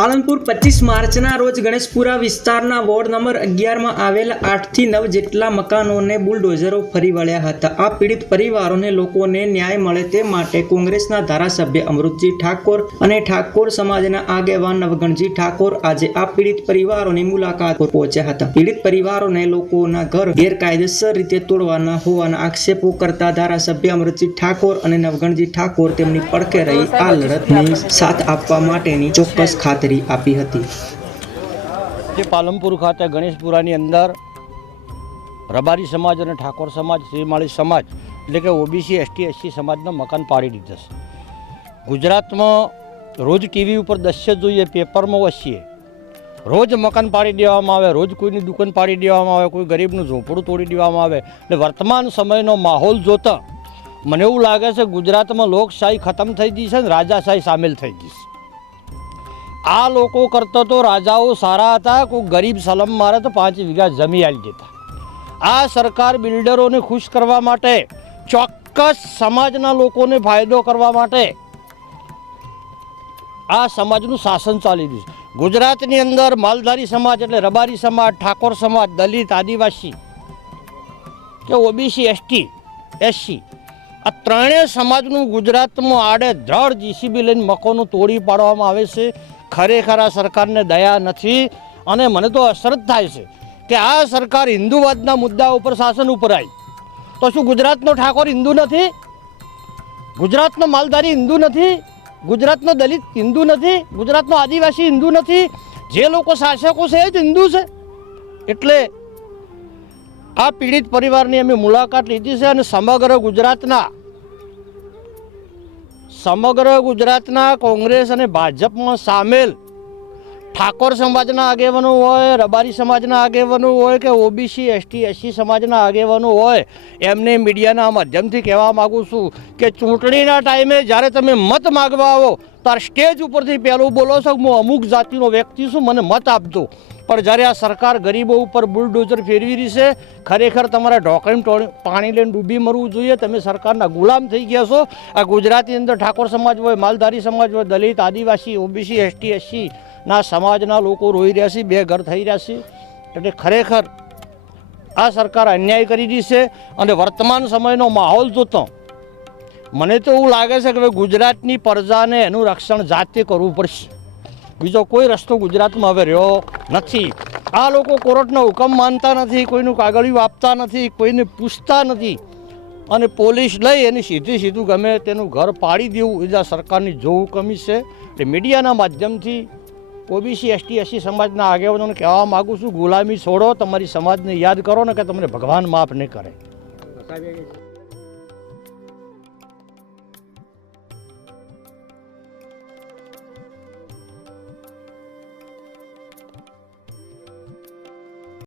પાલનપુર પચીસ માર્ચના રોજ ગણેશપુરા વિસ્તારના વોર્ડ નંબર અગિયારમાં આવેલા આઠથી નવ જેટલા મકાનોને બુલડોઝરો ફરી વળ્યા હતા. આ પીડિત પરિવારોને લોકોને ન્યાય મળે તે માટે કોંગ્રેસના ધારાસભ્ય અમૃતજી ઠાકોર અને ઠાકોર સમાજના આગેવાન નવગણજી ઠાકોર આજે આ પીડિત પરિવારોની મુલાકાત પહોંચ્યા હતા. પીડિત પરિવારોને લોકોના ઘર ગેરકાયદેસર રીતે તોડવાના હોવાના આક્ષેપો કરતા ધારાસભ્ય અમૃતજી ઠાકોર અને નવગણજી ઠાકોર તેમની પડખે રહી આ લડતની સાથ આપવા માટેની ચોક્કસ ખાતરી આપી હતી. જે પાલનપુર ખાતે ગણેશપુરાની અંદર રબારી સમાજ અને ઠાકોર સમાજ, શ્રીમાળી સમાજ, એટલે કે ઓબીસી, એસટી, એસસી સમાજના મકાન પાડી દીધા છે. ગુજરાતમાં રોજ ટીવી ઉપર દશ્ય જોઈએ, પેપરમાં વસીએ. રોજ મકાન પાડી દેવામાં આવે, રોજ કોઈની દુકાન પાડી દેવામાં આવે, કોઈ ગરીબનું ઝૂંપડું તોડી દેવામાં આવે. એટલે વર્તમાન સમયનો માહોલ જોતા મને એવું લાગે છે ગુજરાતમાં લોકશાહી ખતમ થઈ ગઈ છે ને રાજાશાહી સામેલ થઈ ગઈ છે. આ લોકો કરતા તો રાજાઓ સારા હતા, કોઈ ગરીબ સલમ મારે તો પાંચ વીઘા જમી આવી જતા આ સરકાર બિલ્ડરોને ખુશ કરવા માટે, ચોક્કસ સમાજના લોકોને ફાયદો કરવા માટે આ સમાજનું શાસન ચાલી રહ્યું છે. ગુજરાતની અંદર માલધારી સમાજ એટલે રબારી સમાજ, ઠાકોર સમાજ, દલિત, આદિવાસી કે ઓબીસી, એસટી, એસસી આ ત્રણેય સમાજનું ગુજરાતમાં આડે ધડ જીસીબી લઈને મકોનું તોડી પાડવામાં આવે છે. ખરેખર આ સરકારને દયા નથી અને મને તો અસર જ થાય છે કે આ સરકાર હિન્દુવાદના મુદ્દા ઉપર શાસન ઉપર આવી. તો શું ગુજરાતનો ઠાકોર હિન્દુ નથી? ગુજરાતનો માલધારી હિન્દુ નથી? ગુજરાતનો દલિત હિન્દુ નથી? ગુજરાતનો આદિવાસી હિન્દુ નથી? જે લોકો શાસકો છે એ જ હિન્દુ છે? એટલે આ પીડિત પરિવારની અમે મુલાકાત લીધી છે અને સમગ્ર ગુજરાતના સમગ્ર ગુજરાતના કોંગ્રેસ અને ભાજપમાં સામેલ ઠાકોર સમાજના આગેવાનો હોય, રબારી સમાજના આગેવાનો હોય કે ઓબીસી, એસટી, એસસી સમાજના આગેવાનો હોય, એમને મીડિયાના માધ્યમથી કહેવા માગું છું કે ચૂંટણીના ટાઈમે જ્યારે તમે મત માગવા આવો ત્યારે સ્ટેજ ઉપરથી પહેલું બોલો છો હું અમુક જાતિનો વ્યક્તિ છું, મને મત આપજો. પણ જ્યારે આ સરકાર ગરીબો ઉપર બુલડોઝર ફેરવી રહી છે, ખરેખર તમારા ઢોકળીમાં પાણી લઈને ડૂબી મરવું જોઈએ. તમે સરકારના ગુલામ થઈ ગયા છો. આ ગુજરાતની અંદર ઠાકોર સમાજ હોય, માલધારી સમાજ હોય, દલિત, આદિવાસી, ઓબીસી, એસટી એસસી ના સમાજના લોકો રોઈ રહ્યા છે, બે ઘર થઈ રહ્યા છે. એટલે ખરેખર આ સરકાર અન્યાય કરી રહી છે અને વર્તમાન સમયનો માહોલ જોતો મને તો એવું લાગે છે કે ગુજરાતની પ્રજાને એનું રક્ષણ જાતે કરવું પડશે. બીજો કોઈ રસ્તો ગુજરાતમાં હવે રહ્યો નથી. આ લોકો કોર્ટનો હુકમ માનતા નથી, કોઈનું કાગળિયું આપતા નથી, કોઈને પૂછતા નથી. અને પોલીસ લઈ એની સીધી સીધું ગમે તેનું ઘર પાડી દેવું, એ સરકારની જોવું કમી છે. એટલે મીડિયાના માધ્યમથી ઓબીસી, એસટી, એસસી સમાજના આગેવાનોને કહેવા માગું છું, ગુલામી છોડો, તમારી સમાજને યાદ કરો ને કે તમને ભગવાન માફ નહીં કરે.